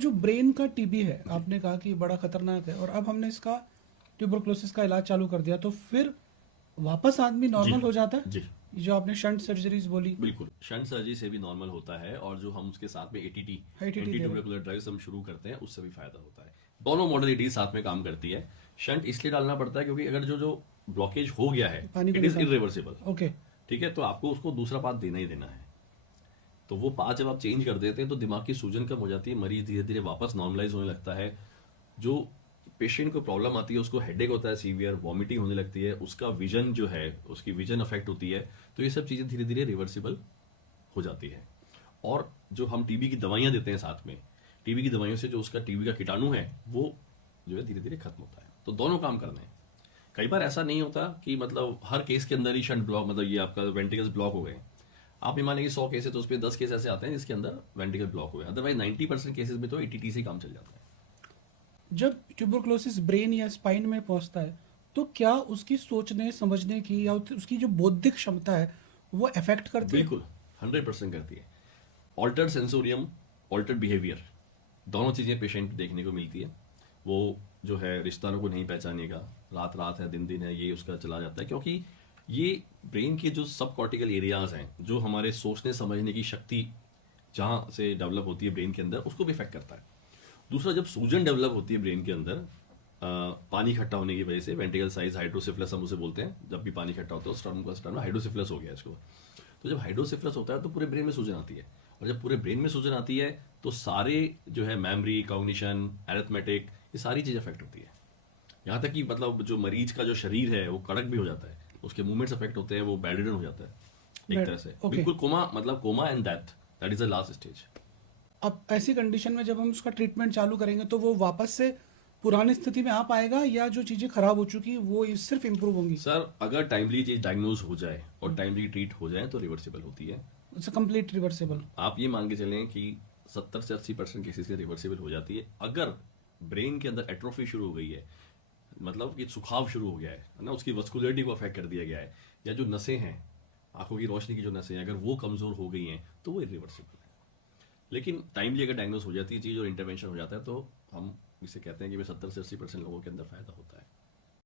जो ब्रेन का टीबी है, आपने कहा कि बड़ा खतरनाक है, और अब हमने इसका ट्यूबरक्लोसिस का इलाज चालू कर दिया, तो फिर वापस आदमी नॉर्मल हो जाता है? जी ये जो आपने शंट सर्जरीज बोली, बिल्कुल, शंट सर्जरी से भी नॉर्मल होता है, और जो हम उसके साथ में एटीटी ITT एंटी दे रहे ट्यूबरकुलर ड्रग्स हम शुरू करते हैं, उससे भी फायदा होता है। दोनों मॉडलिटी साथ में काम करती है। शंट इसलिए डालना पड़ता है क्योंकि अगर जो जो ब्लॉकेज हो गया है, पानी को इट इज निकाल, इरिवर्सिबल। ओके। ठीक है, तो आपको उसको दूसरा पाथ देना ही देना है। तो वो पाथ जब आप चेंज कर देते हैं तो दिमाग की सूजन कम हो जाती है, मरीज धीरे धीरे वापस नॉर्मलाइज होने लगता है। जो पेशेंट को प्रॉब्लम आती है, उसको हेडेक होता है, सीवियर वॉमिटिंग होने लगती है, उसका विजन जो है, उसकी विजन अफेक्ट होती है, तो ये सब चीज़ें धीरे धीरे रिवर्सिबल हो जाती है। और जो हम टीबी की दवाइयाँ देते हैं साथ में, टीबी की दवाइयों से जो उसका टीबी का कीटाणु है वो जो है धीरे धीरे खत्म होता है। तो दोनों काम करने हैं। कई बार ऐसा नहीं होता कि मतलब हर केस के अंदर ही शंट ब्लॉक, मतलब ये आपका वेंटिकल्स ब्लॉक हो गए। आप ये मानेंगे 100 केस है तो उस पर 10 केस ऐसे आते हैं जिसके अंदर वेंटिकल ब्लॉक हुए, अदरवाइज 90% केसेस में तो ईटीटी से काम चल जाता है। जब ट्यूबरक्लोसिस ब्रेन या स्पाइन में पहुंचता है, तो क्या उसकी सोचने समझने की या उसकी जो बौद्धिक क्षमता है वो अफेक्ट करती है? बिल्कुल 100% करती है। ऑल्टर्ड सेंसोरियम, ऑल्टर्ड बिहेवियर, दोनों चीज़ें पेशेंट देखने को मिलती है। वो जो है रिश्तेदारों को नहीं पहचानेगा, रात रात है दिन दिन है, ये उसका चला जाता है, क्योंकि ये ब्रेन के जो सब कॉर्टिकल एरियाज हैं, जो हमारे सोचने समझने की शक्ति जहाँ से डेवलप होती है ब्रेन के अंदर, उसको भी इफेक्ट करता है। दूसरा, जब सूजन डेवलप होती है ब्रेन के अंदर पानी इकट्ठा होने की वजह से, वेंट्रिकल साइज हाइड्रोसिफलस हम उसे बोलते हैं, जब भी पानी इकट्ठा होता है स्टर्नम का स्टर्नम हाइड्रोसिफलस हो गया इसको। तो जब हाइड्रोसिफलस होता है तो पूरे ब्रेन में सूजन आती है, और जब पूरे ब्रेन में सूजन आती है तो सारे जो है मेमोरी, कॉग्निशन, एरिथमेटिक, ये सारी चीज़ अफेक्ट होती है। यहाँ तक कि मतलब जो मरीज का जो शरीर है वो कड़क भी हो जाता है, उसके मूवमेंट्स अफेक्ट होते हैं, वो बेडरिडन हो जाता है एक तरह से, ओके। बिल्कुल कोमा, मतलब coma and death, that is the last stage. अब ऐसी कंडीशन में जब हम उसका ट्रीटमेंट चालू करेंगे, तो वो वापस से पुरानी स्थिति में आ पाएगा, या जो चीज़ें खराब हो चुकी वो सिर्फ इम्प्रूव होंगी? सर, अगर टाइमली चीज डायग्नोज हो जाए और टाइमली ट्रीट हो जाए तो रिवर्सिबल होती है। It's complete reversible. आप ये मान के चलें कि 70 से 80% केसेस से रिवर्सिबल हो जाती है। अगर ब्रेन के अंदर एट्रोफी शुरू हो गई है, मतलब कि सुखाव शुरू हो गया है ना, उसकी वस्कुलरिटी को अफेक्ट कर दिया गया है, या जो नसें हैं, आंखों की रोशनी की जो नसें हैं, अगर वो कमजोर हो गई हैं तो वो इरिवर्सिबल है। लेकिन टाइमली अगर डायग्नोज हो जाती है चीज़ और इंटरवेंशन हो जाता है तो हम इसे कहते हैं कि 70 से 80% लोगों के अंदर फायदा होता है।